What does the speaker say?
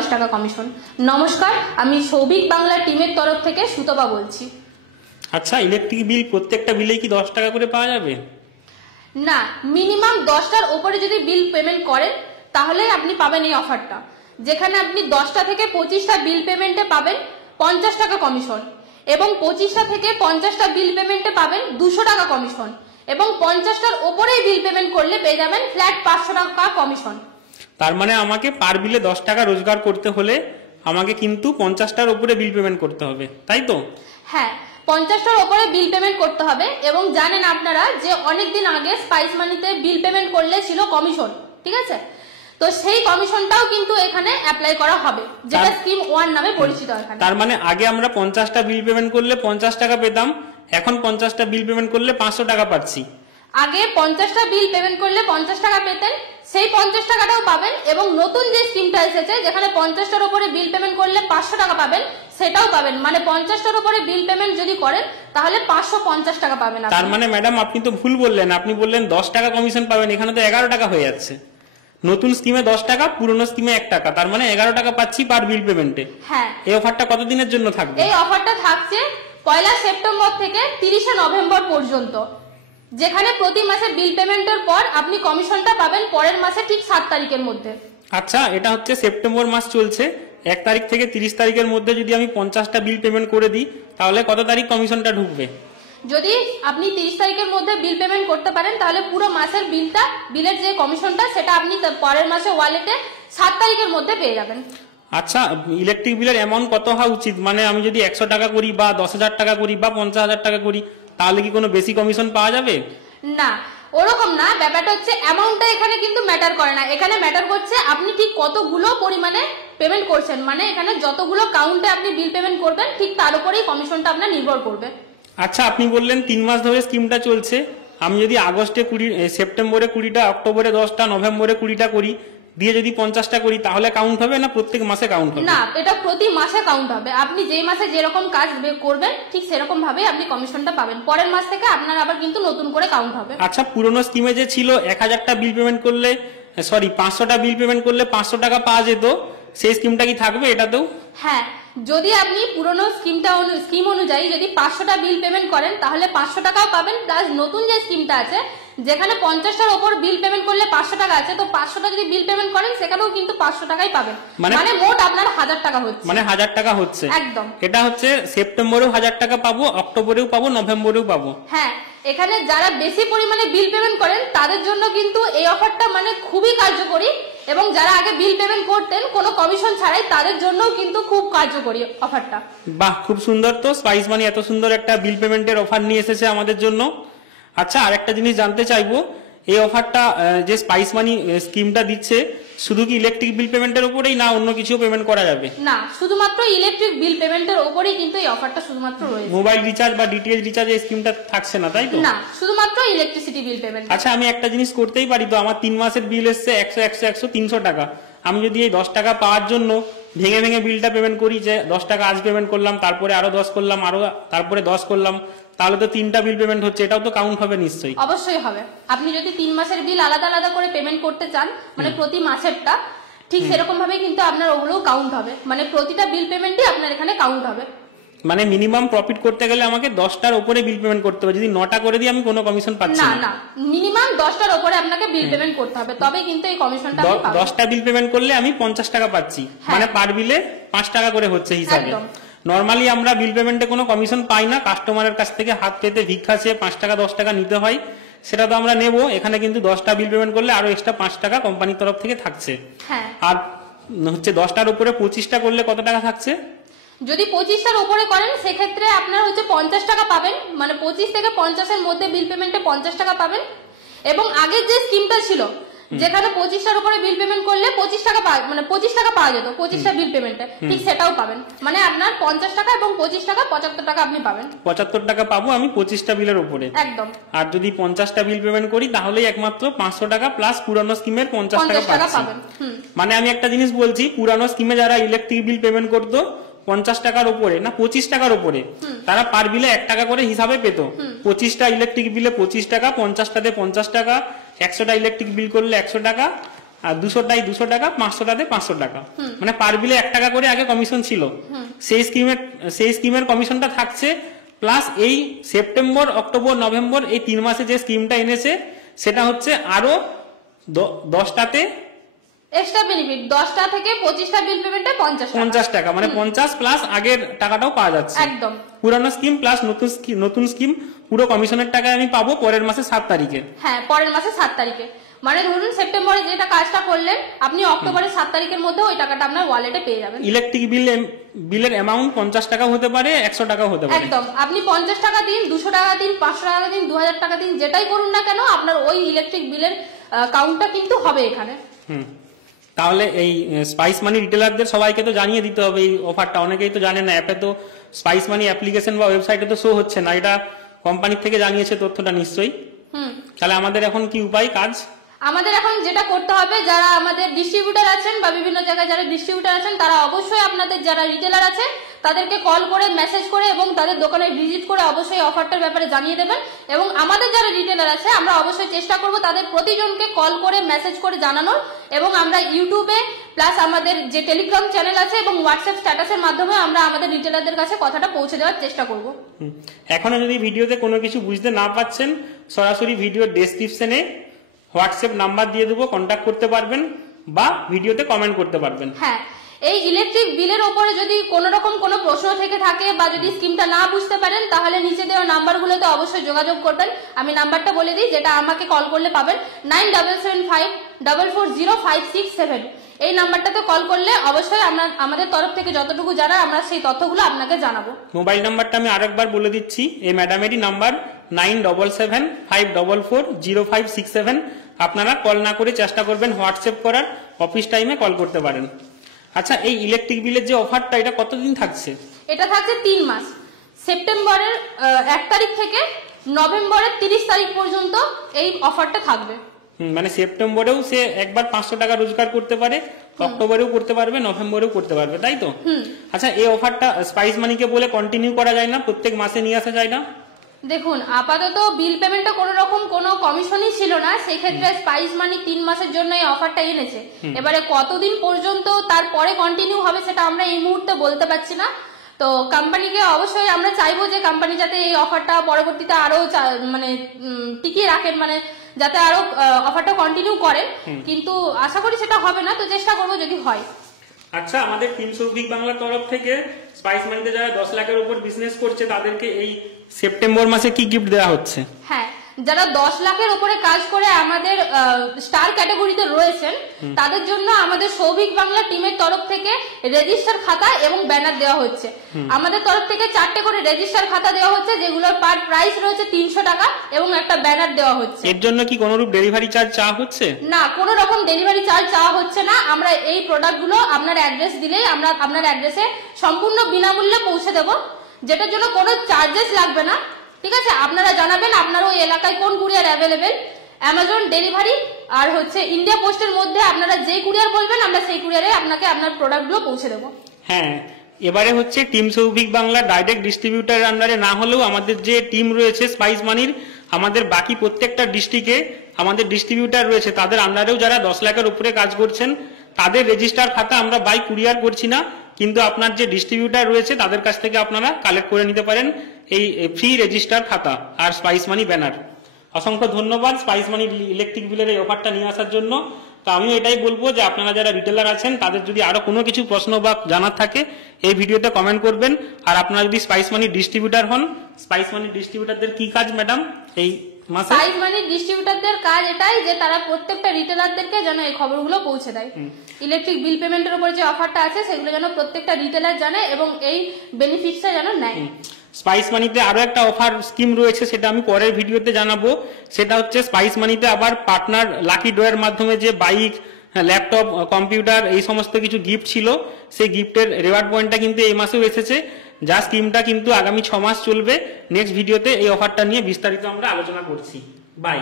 10 টাকা কমিশন। নমস্কার, আমি সৌভিক বাংলা টিমের তরফ থেকে সুতপা বলছি। আচ্ছা, ইলেকট্রিক বিল প্রত্যেকটা বিলেই কি 10 টাকা করে পাওয়া যাবে? না, মিনিমাম 10টার উপরে যদি বিল পেমেন্ট করেন তাহলে আপনি পাবেন এই অফারটা, যেখানে আপনি 10টা থেকে 25টা বিল পেমেন্টে পাবেন 50 টাকা কমিশন, এবং 25টা থেকে 50টা বিল পেমেন্টে পাবেন 200 টাকা কমিশন, এবং 50টার উপরে বিল পেমেন্ট করলে পেয়ে যাবেন ফ্ল্যাট 500 টাকা কমিশন। তার মানে আমাকে পার বিলে 10 টাকা রোজগার করতে হলে আমাকে কিন্তু 50টার উপরে বিল পেমেন্ট করতে হবে, তাই তো? হ্যাঁ, 50টার উপরে বিল পেমেন্ট করতে হবে। এবং জানেন আপনারা যে অনেকদিন আগে স্পাইস মানিতে বিল পেমেন্ট করলে ছিল কমিশন, ঠিক আছে? তো সেই কমিশনটাও কিন্তু এখানে অ্যাপ্লাই করা হবে, যেটা স্কিম 1 নামে পরিচিত। এখানে তার মানে আগে আমরা 50টা বিল পেমেন্ট করলে 50 টাকা পেতাম, এখন 50টা বিল পেমেন্ট করলে 500 টাকা পাচ্ছি। আগে 50টা বিল পেমেন্ট করলে 50 টাকা পেতেন, সেই 50 টাকাটাও পাবেন, এবং নতুন যে স্কিমটা এসেছে যেখানে 50টার উপরে বিল পেমেন্ট করলে 500 টাকা পাবেন, সেটাও পাবেন। মানে 50টার উপরে বিল পেমেন্ট যদি করেন তাহলে 550 টাকা পাবেন। তার মানে ম্যাডাম আপনি তো ভুল বললেন, আপনি বললেন 10 টাকা কমিশন পাবেন, এখানে তো 11 টাকা হয়ে যাচ্ছে। নতুন স্কিমে 10 টাকা, পুরনো স্কিমে 1 টাকা, তার মানে 11 টাকা পাচ্ছি পার বিল পেমেন্টে। হ্যাঁ, এই অফারটা কতদিনের জন্য থাকবে? এই অফারটা থাকছে 1 সেপ্টেম্বর থেকে 30 নভেম্বর পর্যন্ত, যেখানে প্রতি মাসে বিল পেমেন্টের পর আপনি কমিশনটা পাবেন পরের মাসে ঠিক 7 তারিখের মধ্যে। আচ্ছা, এটা হচ্ছে সেপ্টেম্বর মাস চলছে, 1 তারিখ থেকে 30 তারিখের মধ্যে যদি আমি 50টা বিল পেমেন্ট করে দিই তাহলে কত তারিখ কমিশনটা ঢুকবে? যদি আপনি 30 তারিখের মধ্যে বিল পেমেন্ট করতে পারেন তাহলে পুরো মাসের বিলের যে কমিশনটা সেটা আপনি পরের মাসে ওয়ালেটে 7 তারিখের মধ্যে পেয়ে যাবেন। আচ্ছা, ইলেকট্রিক বিলের অ্যামাউন্ট কত হওয়া উচিত? মানে আমি যদি 100 টাকা করি বা 10,000 টাকা করি বা 50,000 টাকা করি তাহলে কি কোনো বেশি কমিশন পাওয়া যাবে? না, ওরকম না। ব্যাপারটা হচ্ছে অ্যামাউন্টটা এখানে কিন্তু ম্যাটার করে না, এখানে ম্যাটার করছে আপনি ঠিক কতগুলো পরিমাণে পেমেন্ট করছেন। মানে এখানে যতগুলো কাউন্টে আপনি বিল পেমেন্ট করবেন ঠিক তার উপরেই কমিশনটা আপনার নির্ভর করবে। আচ্ছা, আপনি বললেন 3 মাস ধরে স্কিমটা চলছে, আমি যদি আগস্টে 20, সেপ্টেম্বরে 20টা, অক্টোবরে 10টা, নভেম্বরে 20টা করি, দিয়ে যদি 50টা করি তাহলে কাউন্ট হবে না প্রত্যেক মাসে কাউন্ট হবে? না, এটা প্রতি মাসে কাউন্ট হবে। আপনি যেই মাসে যেরকম কাজ করবেন ঠিক সেরকম ভাবে আপনি কমিশনটা পাবেন। পরের মাস থেকে আপনার আবার কিন্তু নতুন করে কাউন্ট হবে। আচ্ছা, পুরনো স্কিমে যে ছিল 1000টা বিল পেমেন্ট করলে 500টা বিল পেমেন্ট করলে 500 টাকা পাওয়া যেত, সেই স্কিমটা কি থাকবে এটাতেও? হ্যাঁ, যদি আপনি পুরনো স্কিম অনুযায়ী যদি 500টা বিল পেমেন্ট করেন তাহলে 500 টাকাও পাবেন, প্লাস নতুন যে স্কিমটা আছে যেখানে 50টার উপর বিল পেমেন্ট করলে 500 টাকা আছে, তো 500টা যদি বিল পেমেন্ট করেন সেখানেও কিন্তু 500 টাকাই পাবেন। মানে মোট আপনার 1000 টাকা হচ্ছে। মানে 1000 টাকা হচ্ছে একদম। এটা হচ্ছে সেপ্টেম্বরেও 1000 টাকা পাবো, অক্টোবরেও পাবো, নভেম্বরেও পাবো। হ্যাঁ, এখানে যারা বেশি পরিমাণে বিল পেমেন্ট করেন তাদের জন্য কিন্তু এই অফারটা মানে খুবই কার্যকরী, এবং যারা আগে বিল পেমেন্ট করতেন কোনো কমিশন ছাড়াই তাদের জন্যও কিন্তু খুব কার্যকরী অফারটা। বাহ, খুব সুন্দর। তো স্পাইস মানি এত সুন্দর একটা বিল পেমেন্টের অফার নিয়ে এসেছে আমাদের জন্য। আচ্ছা, আরেকটা জিনিস জানতে চাইবো, এই অফারটা যে স্পাইস মানি স্কিমটা দিচ্ছে শুধু কি ইলেকট্রিক বিল পেমেন্টের উপরেই, না অন্য কিছু পেমেন্ট করা যাবে? না, শুধুমাত্র ইলেকট্রিক বিল পেমেন্টের উপরেই কিন্তু এই অফারটা শুধুমাত্র রয়েছে। মোবাইল রিচার্জ বা ডিটিএইচ রিচার্জ এই স্কিমটা থাকছে না, তাই তো? না, শুধুমাত্র ইলেকট্রিসিটি বিল পেমেন্ট। আচ্ছা, আমি একটা জিনিস করতেই পারি তো, আমার 3 মাসের বিল এসছে 100, 100, 100, 300 টাকা, আমি যদি এই 10 টাকা পাওয়ার জন্য ভেঙে ভেঙে বিলটা পেমেন্ট করি, যে 10 টাকা আজ পেমেন্ট করলাম, তারপরে আরো 10 করলাম, আরো তারপরে 10 করলাম, তাহলে তো 3টা বিল পেমেন্ট হচ্ছে, এটাও তো কাউন্ট হবে নিশ্চয়ই? অবশ্যই হবে। আপনি যদি 3 মাসের বিল আলাদা আলাদা করে পেমেন্ট করতে চান, মানে প্রতি মাসেরটা, ঠিক সেরকম ভাবে কিন্তু আপনার ওগুলো কাউন্ট হবে। মানে প্রতিটা বিল পেমেন্টই আপনার এখানে কাউন্ট হবে। মানে মিনিমাম প্রফিট করতে গেলে আমাকে 10টার উপরে বিল পেমেন্ট করতে হবে, যদি 9টা করে দিই আমি কোনো কমিশন পাচ্ছি না। না, মিনিমাম 10টার উপরে আপনাকে বিল পেমেন্ট করতে হবে, তবে কিন্তু এই কমিশনটা আপনি পাবেন। 10টা বিল পেমেন্ট করলে আমি 50 টাকা পাচ্ছি, মানে পার বিলে 5 টাকা করে হচ্ছে হিসাবে। নরমালি আমরা বিল পেমেন্টে কোনো কমিশন পাই না, কাস্টমারের কাছ থেকে হাত পেতে ভিক্ষা চেয়ে 5 টাকা 10 টাকা নিতে হয়, সেটা তো আমরা নেব। এখানে কিন্তু 10টা বিল পেমেন্ট করলে আরো এক্সট্রা 5 টাকা কোম্পানির তরফ থেকে থাকছে। হ্যাঁ, আর হচ্ছে 10টার উপরে 25টা করলে কত টাকা থাকছে? যদি 25টার উপরে করেন সেক্ষেত্রে আপনার হচ্ছে 50 টাকা পাবেন। মানে 25 থেকে 50-এর মধ্যে বিল পেমেন্টে 50 টাকা পাবেন। এবং আগের যে স্কিমটা ছিল যেখানে 25টার উপরে বিল পেমেন্ট করলে 25 টাকা মানে 25 টাকা পাওয়া যেত 25টা বিল পেমেন্টে, ঠিক সেটাও পাবেন। মানে আপনার 50 টাকা এবং 25 টাকা 75 টাকা আপনি পাবেন। 75 টাকা পাবো আমি 25টা বিলের উপরে। একদম। আর যদি 50টা বিল পেমেন্ট করি তাহলেই একমাত্র 500 টাকা প্লাস পুরানো স্কিমের 50 টাকা পাবেন। মানে আমি একটা জিনিস বলছি, পুরানো স্কিমে যারা ইলেকট্রিক বিল পেমেন্ট করতো 50 টাকার উপরে, না 25 টাকার উপরে, তারা পার বিলে 1 টাকা করে হিসাবে পেত। 25টা ইলেকট্রিক বিলে 25 টাকা, 50টাতে 50 টাকা, 100টা ইলেকট্রিক বিল করলে 100 টাকা, আর 200 টাকা, 500টাতে 500 টাকা, মানে পার বিলে 1 টাকা করে আগে কমিশন ছিল। সেই স্কিমের কমিশনটা থাকছে, প্লাস এই সেপ্টেম্বর, অক্টোবর, নভেম্বর এই 3 মাসে যে স্কিমটা এনেছে সেটা হচ্ছে আরো 10টাতে এক্সট্রা বেনিফিট, 10টা থেকে 25টা বিল পেমেন্টে 50 টাকা, মানে 50 প্লাস আগের টাকাটাও পাওয়া যাচ্ছে। একদম পুরানো স্কিম প্লাস নতুন স্কিম, পুরো কমিশনের টাকা আমি পাবো পরের মাসে 7 তারিখে। হ্যাঁ, পরের মাসে 7 তারিখে, মানে ধরুন সেপ্টেম্বরে যেটা কাজটা করলেন আপনি অক্টোবরের 7 তারিখের মধ্যে ওই টাকাটা আপনার ওয়ালেটে পেয়ে যাবেন। ইলেকট্রিক বিলের অ্যামাউন্ট 50 টাকা হতে পারে, 100 টাকা হতে পারে। একদম, আপনি 50 টাকা দিন, 200 টাকা দিন, 500 টাকা দিন, 2000 টাকা দিন, যেটাই করুন না কেন আপনার ওই ইলেকট্রিক বিলের কাউন্টটা কিন্তু হবে এখানে। তাহলে এই স্পাইস মানি রিটেলারদের সবাইকে তো জানিয়ে দিতে হবে এই অফারটা, অনেকেই তো জানে না, অ্যাপে তো স্পাইস মানি অ্যাপ্লিকেশন বা ওয়েবসাইটে তো শো হচ্ছে না, এটা কোম্পানির থেকে জানিয়েছে তথ্যটা নিশ্চয়ই। তাহলে আমাদের এখন কি উপায় কাজ? আমাদের এখন যেটা করতে হবে, যারা আমাদের ডিস্ট্রিবিউটর আছেন বা বিভিন্ন জায়গায় যারা ডিস্ট্রিবিউটর আছেন তারা অবশ্যই আপনাদের যারা রিটেলার আছে তাদেরকে কল করে, মেসেজ করে এবং তাদের দোকানে ভিজিট করে অবশ্যই অফারটার ব্যাপারে জানিয়ে দেবেন। এবং আমাদের যারা রিটেলার আছে আমরা অবশ্যই চেষ্টা করব তাদের প্রতিজনকে কল করে, মেসেজ করে জানানোর, এবং আমরা ইউটিউবে প্লাস আমাদের যে টেলিগ্রাম চ্যানেল আছে এবং হোয়াটসঅ্যাপ স্ট্যাটাসের মাধ্যমে আমরা আমাদের রিটেলারদের কাছে কথাটা পৌঁছে দেওয়ার চেষ্টা করব। এখনো যদি ভিডিওতে কোনো কিছু বুঝতে না পাচ্ছেন, সরাসরি ভিডিওর ডেসক্রিপশনে হোয়াটসঅ্যাপ নাম্বার দিয়ে দেবো, কন্ট্যাক্ট করতে পারবেন বা ভিডিওতে কমেন্ট করতে পারবেন। হ্যাঁ, এই ইলেকট্রিক বিলের উপরে যদি কোনো রকম কোনো প্রশ্ন থেকে থাকে বা যদি স্কিমটা না বুঝতে পারেন তাহলে নিচে দেওয়া নাম্বারগুলোতে অবশ্যই যোগাযোগ করবেন। আমি নাম্বারটা বলে দিই, যেটা আমাকে কল করলে পাবেন 9775440567। এই নাম্বারটাতে কল করলে অবশ্যই আমাদের তরফ থেকে যতটুকু জানা আমরা সেই তথ্যগুলো আপনাকে জানাবো। মোবাইল নাম্বারটা আমি আরেকবার বলে দিচ্ছি, এই ম্যাডামেরই নাম্বার 9775440567। আপনারা কল না করে চেষ্টা করবেন হোয়াটসঅ্যাপ করার, অফিস টাইমে কল করতে পারেন। আচ্ছা, এই ইলেকট্রিক বিলের যে অফারটা এটা কতদিন থাকছে? এটা থাকছে 3 মাস, সেপ্টেম্বরের 1 তারিখ থেকে নভেম্বরের 30 তারিখ পর্যন্ত এই অফারটা থাকবে। মানে সেপ্টেম্বরেও সে একবার 500 টাকা রোজগার করতে পারে, অক্টোবরেও করতে পারবে, নভেম্বরেও করতে পারবে, তাই তো? আচ্ছা, এই অফারটা স্পাইস মানিকে বলে কন্টিনিউ করা যায় না, প্রত্যেক মাসে নিয়ে আসা যায় না? দেখুন, আপাতত বিল পেমেন্টে কোনো রকম কোনো কমিশনই ছিল না, সেই ক্ষেত্রে স্পাইস মানি 3 মাসের জন্য এই অফারটা এনেছে। এবারে কতদিন পর্যন্ত তারপরে কন্টিনিউ হবে সেটা আমরা এই মুহূর্তে বলতে পারছি না। তো কোম্পানিকে অবশ্যই আমরা চাইবো যে কোম্পানি যাতে এই অফারটা পরবর্তীতে আরো মানে টিকিয়ে রাখেন, মানে যাতে আরো অফারটা কন্টিনিউ করেন, কিন্তু আশা করি সেটা হবে না, তো চেষ্টা করবো যদি হয়। আচ্ছা, আমাদের টিম সৌভিক বাংলার তরফ থেকে স্পাইস মানিতে যারা 10 লাখের উপর বিজনেস করছে তাদেরকে এই সেপ্টেম্বর মাসে কি গিফট দেওয়া হচ্ছে? হ্যাঁ, যারা 10 লাখের উপরে কাজ করে আমাদের স্টার ক্যাটাগরিতে রয়েছেন তাদের জন্য আমাদের সৌভিক বাংলা টিমের তরফ থেকে রেজিস্টার খাতা এবং ব্যানার দেওয়া হচ্ছে। আমাদের তরফ থেকে 4টে করে রেজিস্টার খাতা দেওয়া হচ্ছে, যেগুলোর পার প্রাইস রয়েছে 300 টাকা, এবং একটা ব্যানার দেওয়া হচ্ছে। এর জন্য কি কোনো রূপ ডেলিভারি চার্জ চাওয়া হচ্ছে? না, কোনো রকম ডেলিভারি চার্জ চাওয়া হচ্ছে না। আমরা এই প্রোডাক্টগুলো আপনার অ্যাড্রেস দিলেই আমরা আপনার অ্যাড্রেসে সম্পূর্ণ বিনামূল্যে পৌঁছে দেবো, যেটার জন্য কোনো চার্জেস লাগবে না। ঠিক আছে, আপনারা জানাবেন আপনার ওই এলাকায় কোন কুরিয়ার অ্যাভেলেবেল, অ্যামাজন ডেলিভারি আর হচ্ছে ইন্ডিয়া পোস্টের মধ্যে আপনারা যেই কুরিয়ার বলবেন আমরা সেই কুরিয়ারে আপনাকে আপনার প্রোডাক্টগুলো পৌঁছে দেবো। হ্যাঁ, এবারে হচ্ছে টিম সৌভিক বাংলা ডাইরেক্ট ডিস্ট্রিবিউটারের আন্ডারে না হলেও আমাদের যে টিম রয়েছে স্পাইস মানির, আমাদের বাকি প্রত্যেকটা ডিস্ট্রিক্টে আমাদের ডিস্ট্রিবিউটার রয়েছে, তাদের আন্ডারেও যারা 10 লাখের উপরে কাজ করছেন তাদের রেজিস্টার খাতা আমরা বাই কুরিয়ার করছি না, কিন্তু আপনার যে ডিস্ট্রিবিউটার রয়েছে তাদের কাছ থেকে আপনারা কালেক্ট করে নিতে পারেন এই ফ্রি রেজিস্টার খাতা আর স্পাইস মানি ব্যানার। অসংখ্য ধন্যবাদ স্পাইস মানি ইলেকট্রিক বিলের এই অফারটা নিয়ে আসার জন্য। তো আমি এটাই বলবো যে আপনারা যারা রিটেলার আছেন তাদের যদি আরো কোনো কিছু প্রশ্ন বা জানার থাকে এই ভিডিওতে কমেন্ট করবেন। আর আপনারা যদি স্পাইস মানি ডিস্ট্রিবিউটার হন, স্পাইস মানি ডিস্ট্রিবিউটারদের কি কাজ ম্যাডাম এই মাসে? স্পাইস মানি ডিস্ট্রিবিউটারদের কাজ এটাই যে তারা প্রত্যেকটা রিটেলারদেরকে যেন এই খবরগুলো পৌঁছে দেয়। ইলেকট্রিক বিল পেমেন্টের উপর যে অফারটা আছে সেগুলো যেন প্রত্যেকটা রিটেলার জানে এবং এই বেনিফিটসটা যেন নেয়। স্পাইস মানিতে আরো একটা অফার স্কিম রয়েছে, সেটা আমি পরের ভিডিওতে জানাবো। সেটা হচ্ছে স্পাইস মানিতে আবার পার্টনার লাকি ড্রয়ের মাধ্যমে যে বাইক, ল্যাপটপ, কম্পিউটার এই সমস্ত কিছু গিফট ছিল, সেই গিফটের রিওয়ার্ড পয়েন্টটা কিন্তু এই মাসেও এসেছে। যা স্কিমটা কিন্তু আগামী 6 মাস চলবে। নেক্সট ভিডিওতে এই অফারটা নিয়ে বিস্তারিত আমরা আলোচনা করছি। বাই।